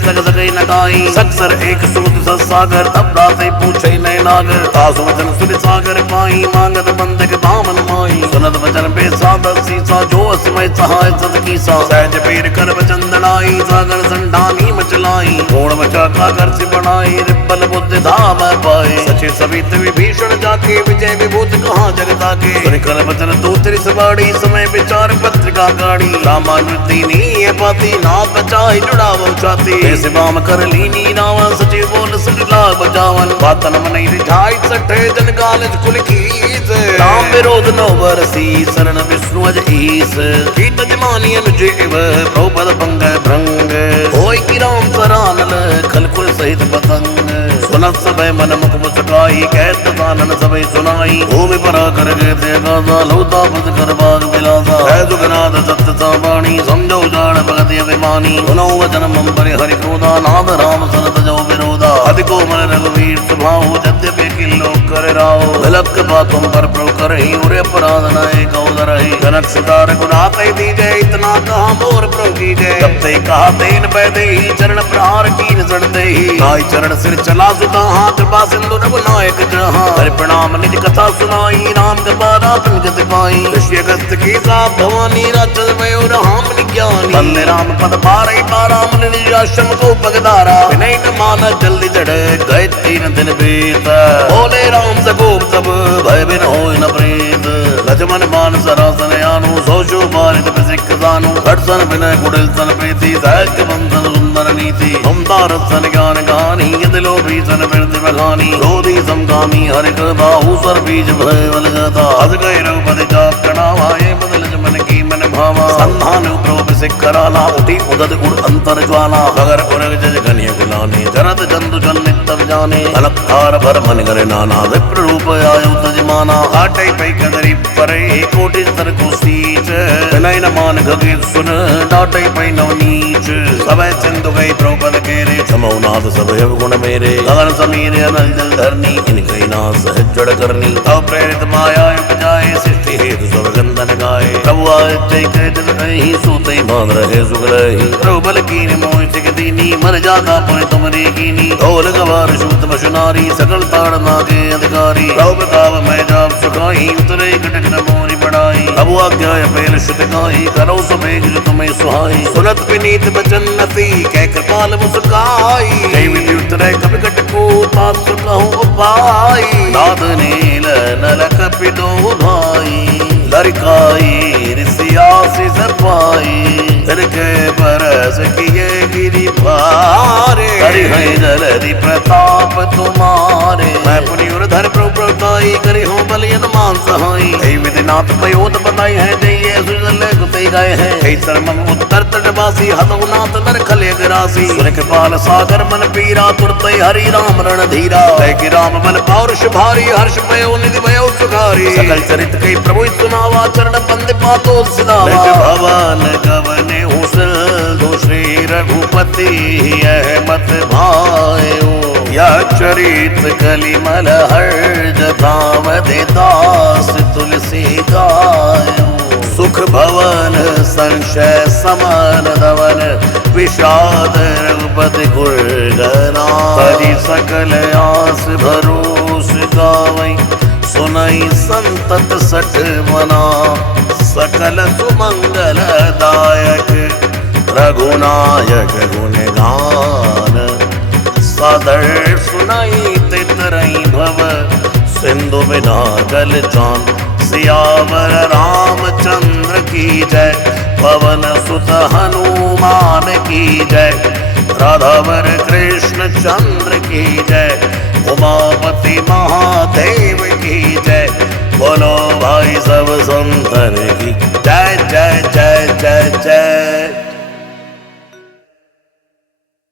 सग सके नगाई सक्सर एक सूत सत्सागर तब राते पूछे नय नागर तासु वचन सुन सागर पाई मांगत बंदक बामन माई सुनत वचन बेसाद सीसा जो असमय सहाय सत कीसा सहज पीर कर वचंदनाई सागर संडानी मचलाई कोण मचा काकर से बनाई रिपल बुद्ध धाम पाए सचे सवित विभीषण जाके विजय विभूत कहाँ जगता के सुन कर वचन तू तेरी सवाड़ी समय विचार पत्रिका गाड़ी रामानुति नी पाती नाथ बचाई जुड़ावो छाती ऐसे बाम कर लीनी नावन सचिव बोल सट लाग बजावन बातन मनई रिझाई सठे जन कालज कुल कीस राम विरोध नो बरसी शरण विष्णु अज ईस कीत जमानी अनुजीव प्रभुपद पंग भृंग होय की राम सरानल खलकुल सहित पतंग सुनत सबे मन मुख मुस्काई कहत दानन सबे सुनाई भूमि पर कर गए थे गाजा लौता पद कर बाग बिलासा है जुगनाथ सत्य सावाणी समझो जान भगति अभिमानी सुनो वचन मंबर हरि क्रोधा नाद राम सरत जो विरोधा अधिको मन रघुवीर स्वभाव यद्यपि किल्लो कर राव विलक बातों पर प्रभु करहि उरे अपराध नए कौदरहि जनक सुतार गुनात दीजे इतना कहा मोर प्रभु की जय जब ते कहा तेन पैदे ही चरण प्रहार कीन जड़ते ही नाई चरण सिर चला सुता हाथ कृपा सिंधु रघुनायक जहाँ हरि प्रणाम निज कथा सुनाई राम कृपा रातन गति पाई ऋषि अगस्त की साप भवानी राक्षस मयूर हाम ज्ञानी बंदे राम पद पारई पारा मन निज आश्रम को पगदारा विनय न माना जल्दी चढ़े गए 3 दिन बीत बोले राम सकोप तब भय बिन होय न प्रीत लक्ष्मण मान सरासन यानु सोशो बारित सिख जानु घटसन विनय कुटिल सन प्रीति सहज बंधन सुंदर नीति ममता रसन ज्ञान गानी यदिलो भीषण वृद्धि बखानी क्रोधी समगामी हरि कृपा ऊसर बीज भय बलगता अज गए रघुपति जाप प्रणावाए बदल मन की मन भावा संधान क्रोध से कराला उठी उदत उड़ अंतर ज्वाला मगर उरग जज घनिय गुलाने जरत जंतु जन नित्य जाने अलक्कार भर मन करे नाना विप्र रूप आयु तजमाना आटे पै कदरी परे कोटि स्तर को सीच विनय न मान गगे सुन डाटे पै नवनीच सबे सिंधु गई प्रभुपद केरे समौनाथ सब गुण मेरे गगन समीर अनल जल धरनी इन गई ना सहज जड़ करनी तब प्रेरित माया उपजाए सृष्टि हेतु सब गंधन गाए प्रभु आए जय कह जग नहीं सोते मान रहे सुगलही प्रभु बल कीन मोहि सिख दीनी मर जाता पुनि तुमरे कीनी ढोल गवार शूत मशुनारी सकल ताड़ नागे अधिकारी प्रभु बताव मैं जाप सुखाई उतरे कटक न मोरी बढ़ाई प्रभु आज्ञा पेल श्रुत गाई करो सुमेघ जो तुम्हें सुहाई सुनत विनीत बचन नती कह कृपाल मुस्काई जय विधि उतरे कपि कटको तात सुनहु उपाई नाद नील नल कपिदो भाई लड़काई ऋषियासी सपाई तिरके बरस किए गिरी भारे हरि है जलधि प्रताप तुम्हारे मैं पुनि उर्धर प्रभुताई करी हूँ बलियन मान सहाई विधिनाथ पयोत बताई है जय सुजल कुते गए हैं कई शर्मम उत्तर तटवासी हतुनाथ नर खले राशि सुरख पाल सागर मन पीरा तुरते हरि राम रण धीरा कि राम बल पौरुष भारी हर्ष पयो निधि भयो सुखारी सकल चरित कई प्रभु सुनावा चरण बंद पातो सिधावा भवन गवने हुसल दो श्री रघुपति यह मत भायो यह चरित कलिमल हर्ष धामधि दास तुलसी गायो सुख भवन संशय समन दवन विषाद रघुपति गुणगना हरि सकल आस भरोस गावई सुनई संतत सठ मना सकल सुमंगल दायक रघुनायक गुण गान सदर सुनई तितरई भव सिंधु बिना गल जान सियावर रामचंद्र की जय, पवन सुत हनुमान की जय, राधावर कृष्ण चंद्र की जय, उमापति महादेव की जय। बोलो भाई सब संतन की जय जय जय जय जय।